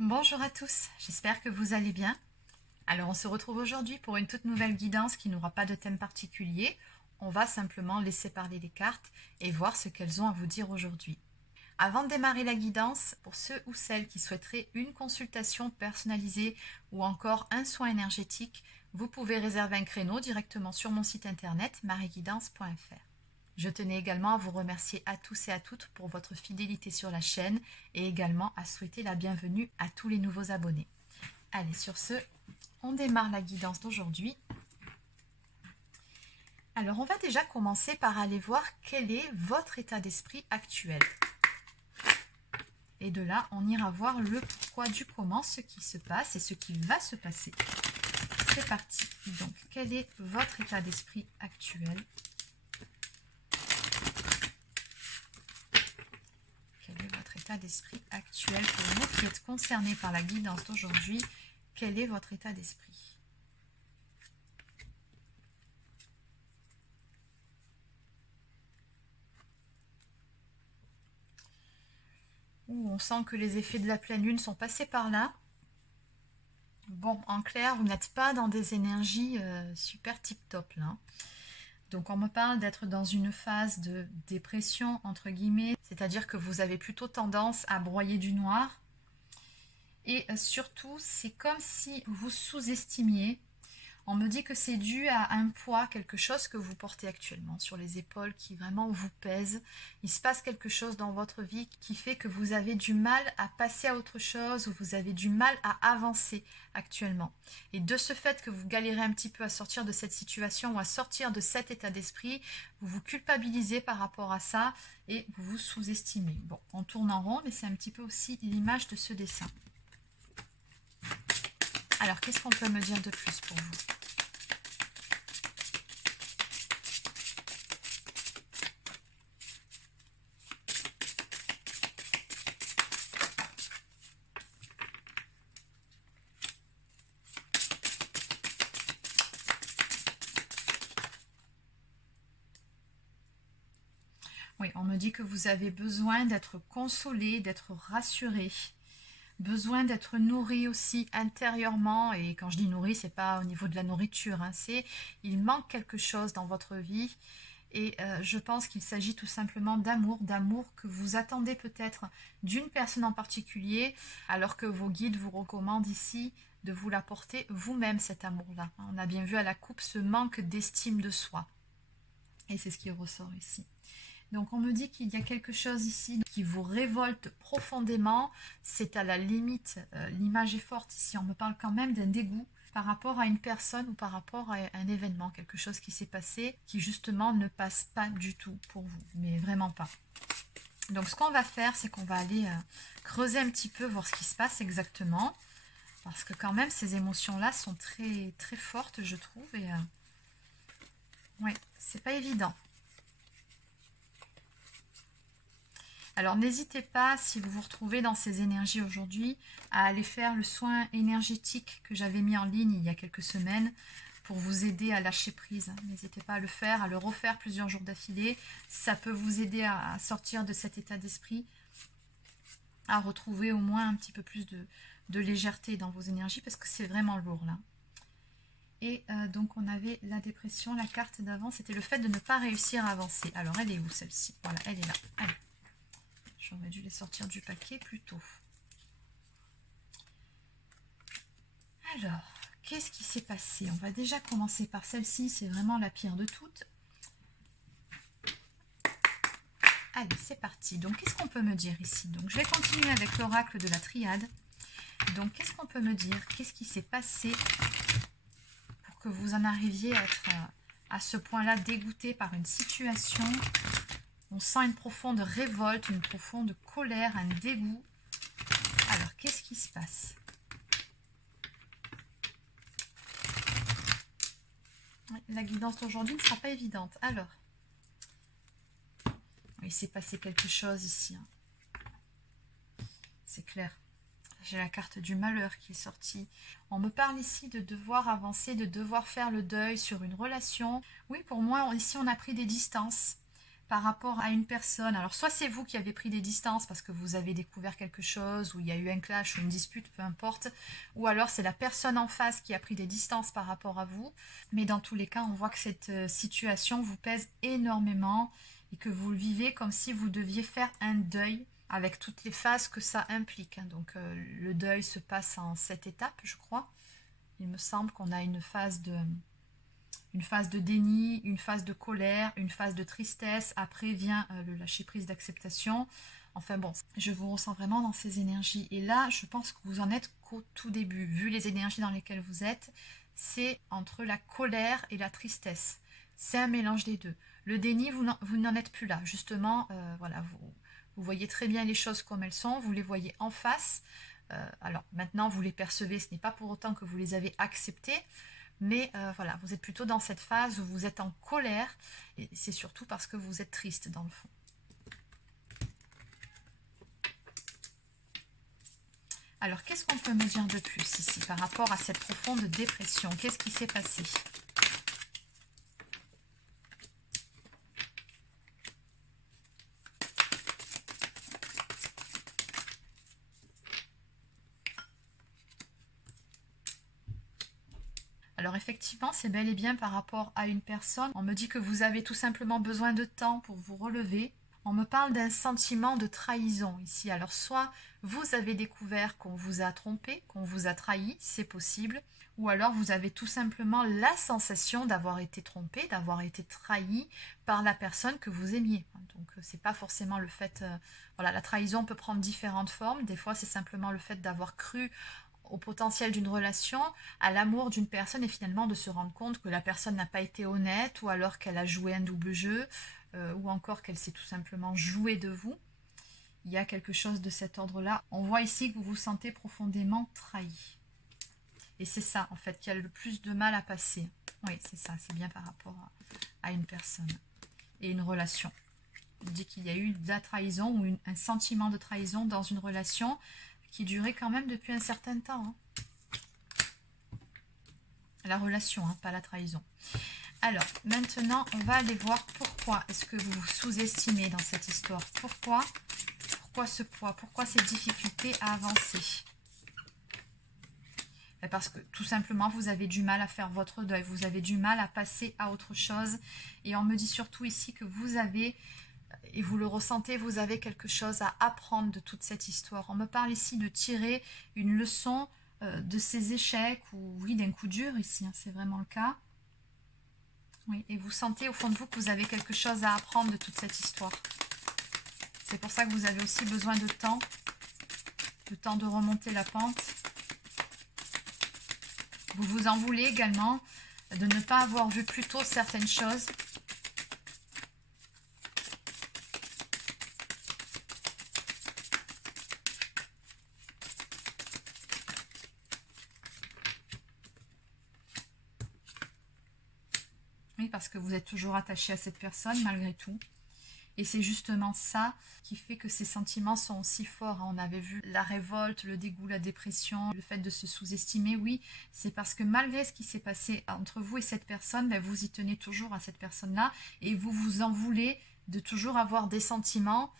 Bonjour à tous, j'espère que vous allez bien. Alors on se retrouve aujourd'hui pour une toute nouvelle guidance qui n'aura pas de thème particulier. On va simplement laisser parler les cartes et voir ce qu'elles ont à vous dire aujourd'hui. Avant de démarrer la guidance, pour ceux ou celles qui souhaiteraient une consultation personnalisée ou encore un soin énergétique, vous pouvez réserver un créneau directement sur mon site internet marieguidance.fr. Je tenais également à vous remercier à tous et à toutes pour votre fidélité sur la chaîne et également à souhaiter la bienvenue à tous les nouveaux abonnés. Allez, sur ce, on démarre la guidance d'aujourd'hui. Alors, on va déjà commencer par aller voir quel est votre état d'esprit actuel. Et de là, on ira voir le pourquoi du comment, ce qui se passe et ce qui va se passer. C'est parti. Donc, quel est votre état d'esprit actuel ? D'esprit actuel pour vous qui êtes concerné par la guidance d'aujourd'hui, quel est votre état d'esprit? On sent que les effets de la pleine lune sont passés par là. Bon, en clair, vous n'êtes pas dans des énergies super tip-top là. Donc on me parle d'être dans une phase de dépression, entre guillemets, c'est-à-dire que vous avez plutôt tendance à broyer du noir. Et surtout, c'est comme si vous sous-estimiez. On me dit que c'est dû à un poids, quelque chose que vous portez actuellement sur les épaules qui vraiment vous pèse. Il se passe quelque chose dans votre vie qui fait que vous avez du mal à passer à autre chose ou vous avez du mal à avancer actuellement. Et de ce fait que vous galérez un petit peu à sortir de cette situation ou à sortir de cet état d'esprit, vous vous culpabilisez par rapport à ça et vous vous sous-estimez. Bon, on tourne en rond, mais c'est un petit peu aussi l'image de ce dessin. Alors, qu'est-ce qu'on peut me dire de plus pour vous ? Oui, on me dit que vous avez besoin d'être consolé, d'être rassuré. Besoin d'être nourri aussi intérieurement, et quand je dis nourri, c'est pas au niveau de la nourriture, hein, c'est il manque quelque chose dans votre vie et je pense qu'il s'agit tout simplement d'amour que vous attendez peut-être d'une personne en particulier, alors que vos guides vous recommandent ici de vous l'apporter vous-même cet amour-là. On a bien vu à la coupe ce manque d'estime de soi et c'est ce qui ressort ici. Donc on me dit qu'il y a quelque chose ici qui vous révolte profondément. C'est à la limite, l'image est forte ici. On me parle quand même d'un dégoût par rapport à une personne ou par rapport à un événement, quelque chose qui s'est passé qui justement ne passe pas du tout pour vous, mais vraiment pas. Donc ce qu'on va faire, c'est qu'on va aller creuser un petit peu, voir ce qui se passe exactement. Parce que quand même, ces émotions-là sont très, très fortes, je trouve. Et ouais, c'est pas évident. Alors n'hésitez pas, si vous vous retrouvez dans ces énergies aujourd'hui, à aller faire le soin énergétique que j'avais mis en ligne il y a quelques semaines pour vous aider à lâcher prise. N'hésitez pas à le faire, à le refaire plusieurs jours d'affilée. Ça peut vous aider à sortir de cet état d'esprit, à retrouver au moins un petit peu plus de légèreté dans vos énergies parce que c'est vraiment lourd là. Et donc on avait la dépression, la carte d'avant, c'était le fait de ne pas réussir à avancer. Alors elle est où celle-ci? Voilà, elle est là. Allez. J'aurais dû les sortir du paquet plus tôt. Alors, qu'est-ce qui s'est passé? On va déjà commencer par celle-ci, c'est vraiment la pire de toutes. Allez, c'est parti. Donc, qu'est-ce qu'on peut me dire ici? Donc, je vais continuer avec l'oracle de la triade. Donc, qu'est-ce qu'on peut me dire? Qu'est-ce qui s'est passé pour que vous en arriviez à être à ce point-là dégoûté par une situation? On sent une profonde révolte, une profonde colère, un dégoût. Alors, qu'est-ce qui se passe? La guidance d'aujourd'hui ne sera pas évidente. Alors, il s'est passé quelque chose ici. C'est clair. J'ai la carte du malheur qui est sortie. On me parle ici de devoir avancer, de devoir faire le deuil sur une relation. Oui, pour moi, ici, on a pris des distances. par rapport à une personne. Alors soit c'est vous qui avez pris des distances parce que vous avez découvert quelque chose, ou il y a eu un clash ou une dispute, peu importe, ou alors c'est la personne en face qui a pris des distances par rapport à vous. Mais dans tous les cas, on voit que cette situation vous pèse énormément et que vous le vivez comme si vous deviez faire un deuil avec toutes les phases que ça implique. Donc le deuil se passe en 7 étapes, je crois. Il me semble qu'on a une phase de déni, une phase de colère, une phase de tristesse. Après vient le lâcher-prise d'acceptation. Enfin bon, je vous ressens vraiment dans ces énergies. Et là, je pense que vous en êtes qu'au tout début. Vu les énergies dans lesquelles vous êtes, c'est entre la colère et la tristesse. C'est un mélange des deux. Le déni, vous n'en êtes plus là. Justement, voilà, vous voyez très bien les choses comme elles sont. Vous les voyez en face. Alors maintenant, vous les percevez. Ce n'est pas pour autant que vous les avez acceptées. Mais voilà, vous êtes plutôt dans cette phase où vous êtes en colère. Et c'est surtout parce que vous êtes triste dans le fond. Alors, qu'est-ce qu'on peut me dire de plus ici par rapport à cette profonde dépression? Qu'est-ce qui s'est passé? Alors effectivement, c'est bel et bien par rapport à une personne. On me dit que vous avez tout simplement besoin de temps pour vous relever. On me parle d'un sentiment de trahison ici. Alors soit vous avez découvert qu'on vous a trompé, qu'on vous a trahi, c'est possible. Ou alors vous avez tout simplement la sensation d'avoir été trompé, d'avoir été trahi par la personne que vous aimiez. Donc c'est pas forcément le fait... voilà, la trahison peut prendre différentes formes. Des fois c'est simplement le fait d'avoir cru au potentiel d'une relation, à l'amour d'une personne et finalement de se rendre compte que la personne n'a pas été honnête ou alors qu'elle a joué un double jeu ou encore qu'elle s'est tout simplement jouée de vous. Il y a quelque chose de cet ordre-là. On voit ici que vous vous sentez profondément trahi. Et c'est ça en fait qui a le plus de mal à passer. Oui, c'est ça, c'est bien par rapport à une personne et une relation. On dit qu'il y a eu de la trahison ou un sentiment de trahison dans une relation qui durait quand même depuis un certain temps. Hein. La relation, hein, pas la trahison. Alors, maintenant, on va aller voir pourquoi est-ce que vous vous sous-estimez dans cette histoire. Pourquoi ce poids? Pourquoi ces difficultés à avancer? Parce que tout simplement, vous avez du mal à faire votre deuil. Vous avez du mal à passer à autre chose. Et on me dit surtout ici que vous avez... et vous le ressentez, vous avez quelque chose à apprendre de toute cette histoire. On me parle ici de tirer une leçon de ces échecs, ou oui, d'un coup dur ici, hein, c'est vraiment le cas. Oui, et vous sentez au fond de vous que vous avez quelque chose à apprendre de toute cette histoire. C'est pour ça que vous avez aussi besoin de temps de remonter la pente. Vous vous en voulez également de ne pas avoir vu plus tôt certaines choses. Oui, parce que vous êtes toujours attaché à cette personne malgré tout. Et c'est justement ça qui fait que ces sentiments sont aussi forts. On avait vu la révolte, le dégoût, la dépression, le fait de se sous-estimer. Oui, c'est parce que malgré ce qui s'est passé entre vous et cette personne, ben vous y tenez toujours à cette personne-là et vous vous en voulez de toujours avoir des sentiments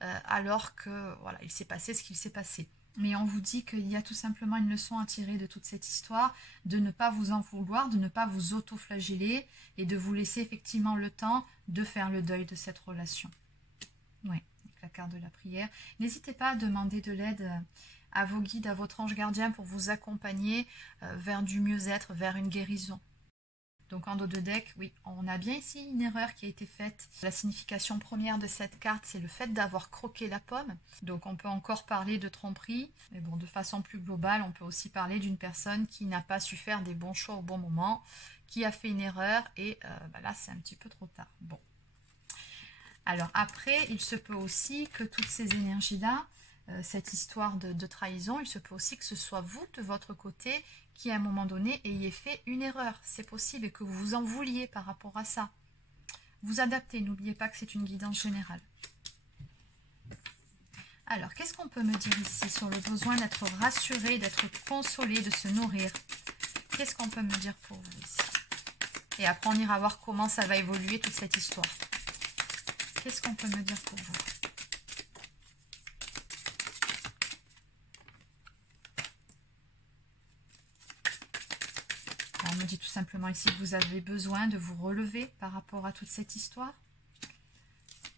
alors que voilà, il s'est passé ce qu'il s'est passé. Mais on vous dit qu'il y a tout simplement une leçon à tirer de toute cette histoire, de ne pas vous en vouloir, de ne pas vous auto-flageller et de vous laisser effectivement le temps de faire le deuil de cette relation. Oui, avec la carte de la prière. N'hésitez pas à demander de l'aide à vos guides, à votre ange gardien pour vous accompagner vers du mieux-être, vers une guérison. Donc en dos de deck, oui, on a bien ici une erreur qui a été faite. La signification première de cette carte, c'est le fait d'avoir croqué la pomme. Donc on peut encore parler de tromperie, mais bon, de façon plus globale, on peut aussi parler d'une personne qui n'a pas su faire des bons choix au bon moment, qui a fait une erreur et là c'est un petit peu trop tard. Bon. Alors après, il se peut aussi que toutes ces énergies-là, cette histoire de trahison, il se peut aussi que ce soit vous de votre côté qui à un moment donné ayez fait une erreur. C'est possible et que vous vous en vouliez par rapport à ça. Vous adaptez, n'oubliez pas que c'est une guidance générale. Alors, qu'est-ce qu'on peut me dire ici sur le besoin d'être rassuré, d'être consolé, de se nourrir? Qu'est-ce qu'on peut me dire pour vous ici? Et après, on ira voir comment ça va évoluer toute cette histoire. Qu'est-ce qu'on peut me dire pour vous? Alors, on me dit tout simplement ici que vous avez besoin de vous relever par rapport à toute cette histoire,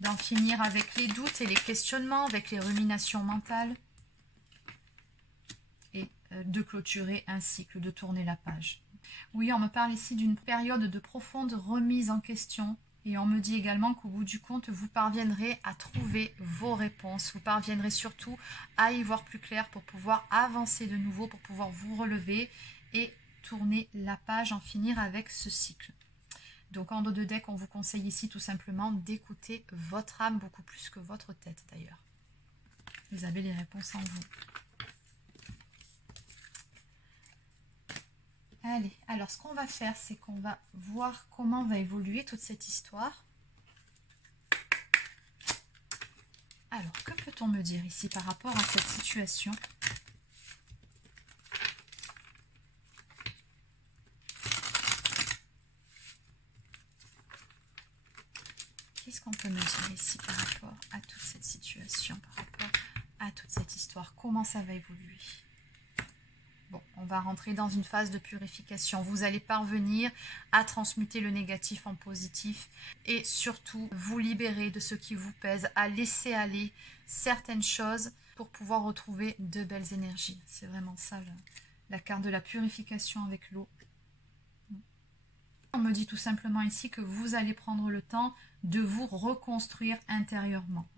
d'en finir avec les doutes et les questionnements, avec les ruminations mentales, et de clôturer un cycle, de tourner la page. Oui, on me parle ici d'une période de profonde remise en question, et on me dit également qu'au bout du compte, vous parviendrez à trouver vos réponses, vous parviendrez surtout à y voir plus clair pour pouvoir avancer de nouveau, pour pouvoir vous relever et tourner la page, en finir avec ce cycle. Donc en dos de deck, on vous conseille ici tout simplement d'écouter votre âme beaucoup plus que votre tête d'ailleurs. Vous avez les réponses en vous. Allez, alors ce qu'on va faire, c'est qu'on va voir comment va évoluer toute cette histoire. Alors, que peut-on me dire ici par rapport à cette situation ? Qu'est-ce qu'on peut me dire ici par rapport à toute cette situation, par rapport à toute cette histoire? Comment ça va évoluer? Bon, on va rentrer dans une phase de purification. Vous allez parvenir à transmuter le négatif en positif et surtout vous libérer de ce qui vous pèse, à laisser aller certaines choses pour pouvoir retrouver de belles énergies. C'est vraiment ça la carte de la purification avec l'eau. On me dit tout simplement ici que vous allez prendre le temps de vous reconstruire intérieurement.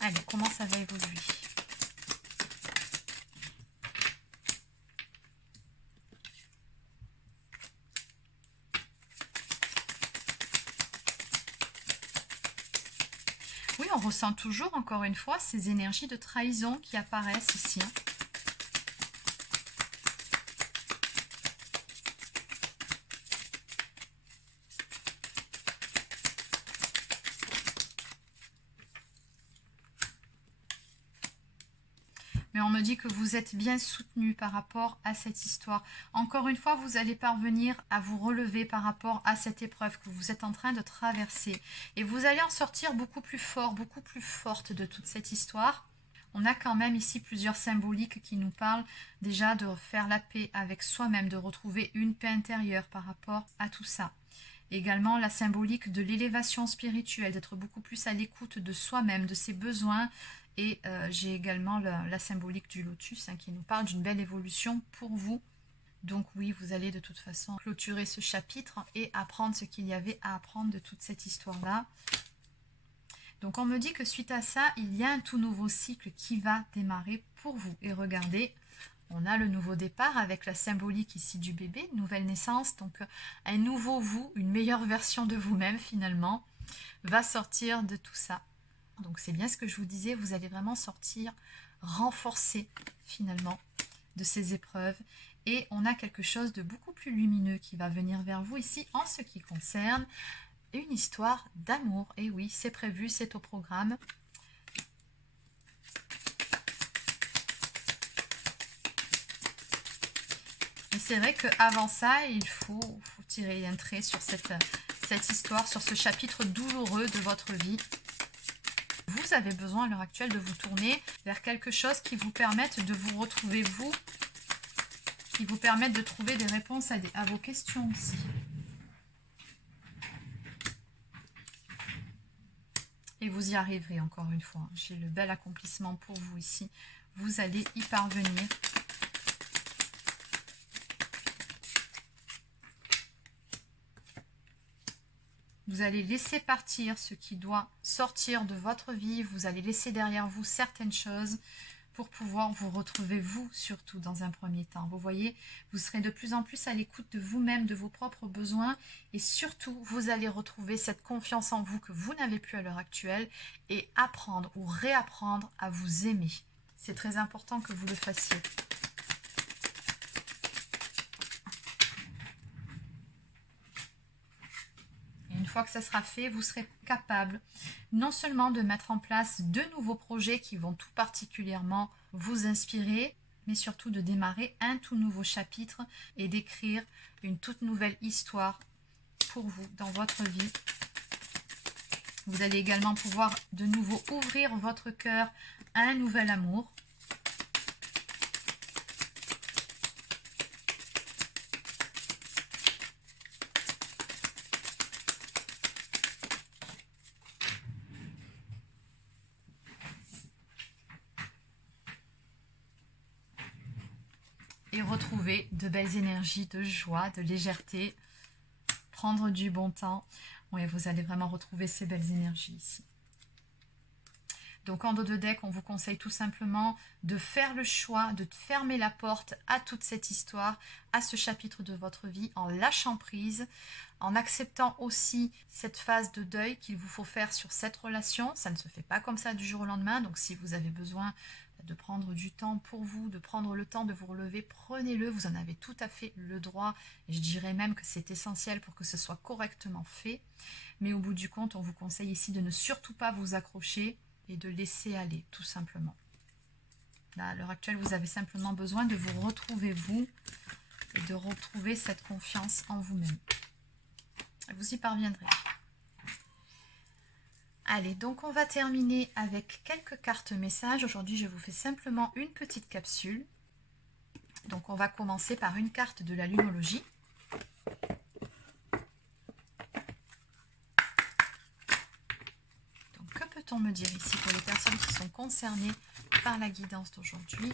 Allez, comment ça va évoluer? Oui, on ressent toujours, encore une fois, ces énergies de trahison qui apparaissent ici. Mais on me dit que vous êtes bien soutenu par rapport à cette histoire. Encore une fois, vous allez parvenir à vous relever par rapport à cette épreuve que vous êtes en train de traverser. Et vous allez en sortir beaucoup plus fort, beaucoup plus forte de toute cette histoire. On a quand même ici plusieurs symboliques qui nous parlent déjà de faire la paix avec soi-même, de retrouver une paix intérieure par rapport à tout ça. Également la symbolique de l'élévation spirituelle, d'être beaucoup plus à l'écoute de soi-même, de ses besoins. Et j'ai également la symbolique du lotus qui nous parle d'une belle évolution pour vous. Donc oui, vous allez de toute façon clôturer ce chapitre et apprendre ce qu'il y avait à apprendre de toute cette histoire-là. Donc on me dit que suite à ça, il y a un tout nouveau cycle qui va démarrer pour vous. Et regardez, on a le nouveau départ avec la symbolique ici du bébé, nouvelle naissance. Donc un nouveau vous, une meilleure version de vous-même finalement, va sortir de tout ça. Donc c'est bien ce que je vous disais, vous allez vraiment sortir renforcé finalement de ces épreuves. Et on a quelque chose de beaucoup plus lumineux qui va venir vers vous ici en ce qui concerne une histoire d'amour. Et oui, c'est prévu, c'est au programme. Et c'est vrai qu'avant ça, il faut tirer un trait sur cette histoire, sur ce chapitre douloureux de votre vie. Vous avez besoin à l'heure actuelle de vous tourner vers quelque chose qui vous permette de vous retrouver vous, qui vous permette de trouver des réponses à vos questions aussi. Et vous y arriverez encore une fois. J'ai le bel accomplissement pour vous ici. Vous allez y parvenir. Vous allez laisser partir ce qui doit sortir de votre vie. Vous allez laisser derrière vous certaines choses pour pouvoir vous retrouver vous, surtout dans un premier temps. Vous voyez, vous serez de plus en plus à l'écoute de vous-même, de vos propres besoins. Et surtout, vous allez retrouver cette confiance en vous que vous n'avez plus à l'heure actuelle et apprendre ou réapprendre à vous aimer. C'est très important que vous le fassiez. Une fois que ça sera fait, vous serez capable non seulement de mettre en place de nouveaux projets qui vont tout particulièrement vous inspirer, mais surtout de démarrer un tout nouveau chapitre et d'écrire une toute nouvelle histoire pour vous dans votre vie. Vous allez également pouvoir de nouveau ouvrir votre cœur à un nouvel amour. Et retrouver de belles énergies de joie, de légèreté, prendre du bon temps. Oui, vous allez vraiment retrouver ces belles énergies ici. Donc en dos de deck, on vous conseille tout simplement de faire le choix, de fermer la porte à toute cette histoire, à ce chapitre de votre vie, en lâchant prise, en acceptant aussi cette phase de deuil qu'il vous faut faire sur cette relation. Ça ne se fait pas comme ça du jour au lendemain, donc si vous avez besoin de prendre du temps pour vous, de prendre le temps de vous relever, prenez-le, vous en avez tout à fait le droit, et je dirais même que c'est essentiel pour que ce soit correctement fait, mais au bout du compte, on vous conseille ici de ne surtout pas vous accrocher et de laisser aller, tout simplement. Là, à l'heure actuelle, vous avez simplement besoin de vous retrouver vous, et de retrouver cette confiance en vous-même. Vous y parviendrez. Allez, donc on va terminer avec quelques cartes messages. Aujourd'hui, je vous fais simplement une petite capsule. Donc, on va commencer par une carte de la lunologie. Donc, que peut-on me dire ici pour les personnes qui sont concernées par la guidance d'aujourd'hui ?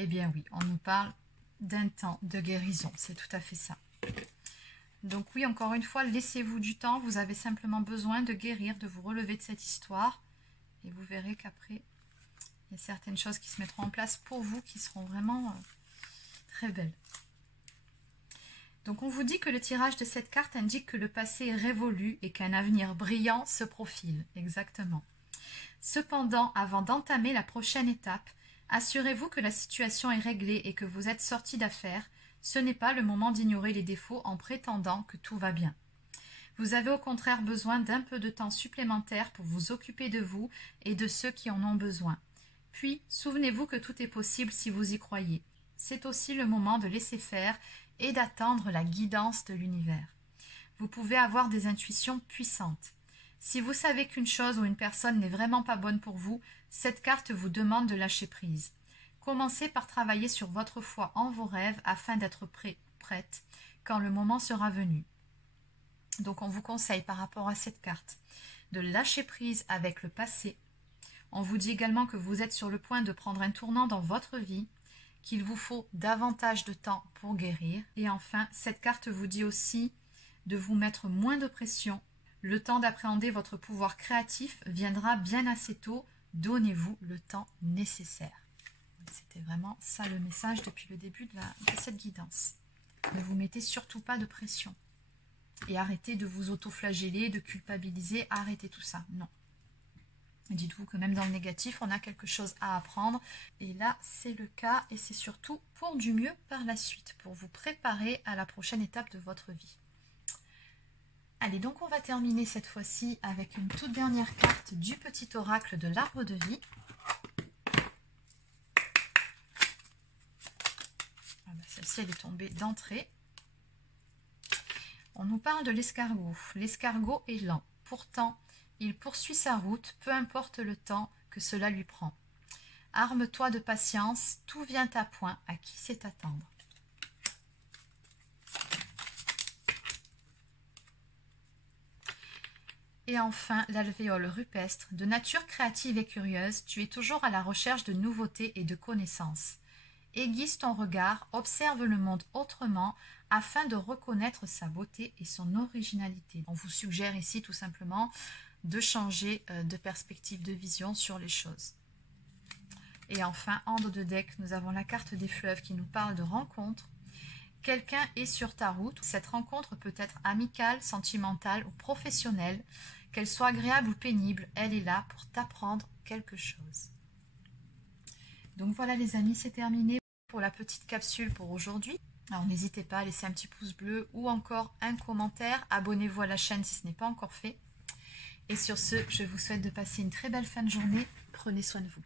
Eh bien oui, on nous parle d'un temps de guérison, c'est tout à fait ça. Donc oui, encore une fois, laissez-vous du temps, vous avez simplement besoin de guérir, de vous relever de cette histoire. Et vous verrez qu'après, il y a certaines choses qui se mettront en place pour vous qui seront vraiment très belles. Donc on vous dit que le tirage de cette carte indique que le passé est révolu et qu'un avenir brillant se profile. Exactement. Cependant, avant d'entamer la prochaine étape, assurez-vous que la situation est réglée et que vous êtes sorti d'affaire. Ce n'est pas le moment d'ignorer les défauts en prétendant que tout va bien. Vous avez au contraire besoin d'un peu de temps supplémentaire pour vous occuper de vous et de ceux qui en ont besoin. Puis, souvenez-vous que tout est possible si vous y croyez. C'est aussi le moment de laisser faire et d'attendre la guidance de l'univers. Vous pouvez avoir des intuitions puissantes. Si vous savez qu'une chose ou une personne n'est vraiment pas bonne pour vous, cette carte vous demande de lâcher prise. Commencez par travailler sur votre foi en vos rêves afin d'être prête quand le moment sera venu. Donc on vous conseille par rapport à cette carte de lâcher prise avec le passé. On vous dit également que vous êtes sur le point de prendre un tournant dans votre vie, qu'il vous faut davantage de temps pour guérir. Et enfin, cette carte vous dit aussi de vous mettre moins de pression. Le temps d'appréhender votre pouvoir créatif viendra bien assez tôt. Donnez-vous le temps nécessaire. C'était vraiment ça le message depuis le début de cette guidance. Ne vous mettez surtout pas de pression. Et arrêtez de vous auto-flageller, de culpabiliser. Arrêtez tout ça. Non. Dites-vous que même dans le négatif, on a quelque chose à apprendre. Et là, c'est le cas. Et c'est surtout pour du mieux par la suite. Pour vous préparer à la prochaine étape de votre vie. Allez, donc on va terminer cette fois-ci avec une toute dernière carte du petit oracle de l'arbre de vie. Celle-ci, elle est tombée d'entrée. On nous parle de l'escargot. L'escargot est lent. Pourtant, il poursuit sa route, peu importe le temps que cela lui prend. Arme-toi de patience, tout vient à point, à qui sait attendre. Et enfin, l'alvéole rupestre. De nature créative et curieuse, tu es toujours à la recherche de nouveautés et de connaissances. Aiguise ton regard, observe le monde autrement afin de reconnaître sa beauté et son originalité. On vous suggère ici tout simplement de changer de perspective de vision sur les choses. Et enfin, en dos de deck, nous avons la carte des fleuves qui nous parle de rencontre. Quelqu'un est sur ta route. Cette rencontre peut être amicale, sentimentale ou professionnelle. Qu'elle soit agréable ou pénible, elle est là pour t'apprendre quelque chose. Donc voilà les amis, c'est terminé pour la petite capsule pour aujourd'hui. Alors n'hésitez pas à laisser un petit pouce bleu ou encore un commentaire. Abonnez-vous à la chaîne si ce n'est pas encore fait. Et sur ce, je vous souhaite de passer une très belle fin de journée. Prenez soin de vous.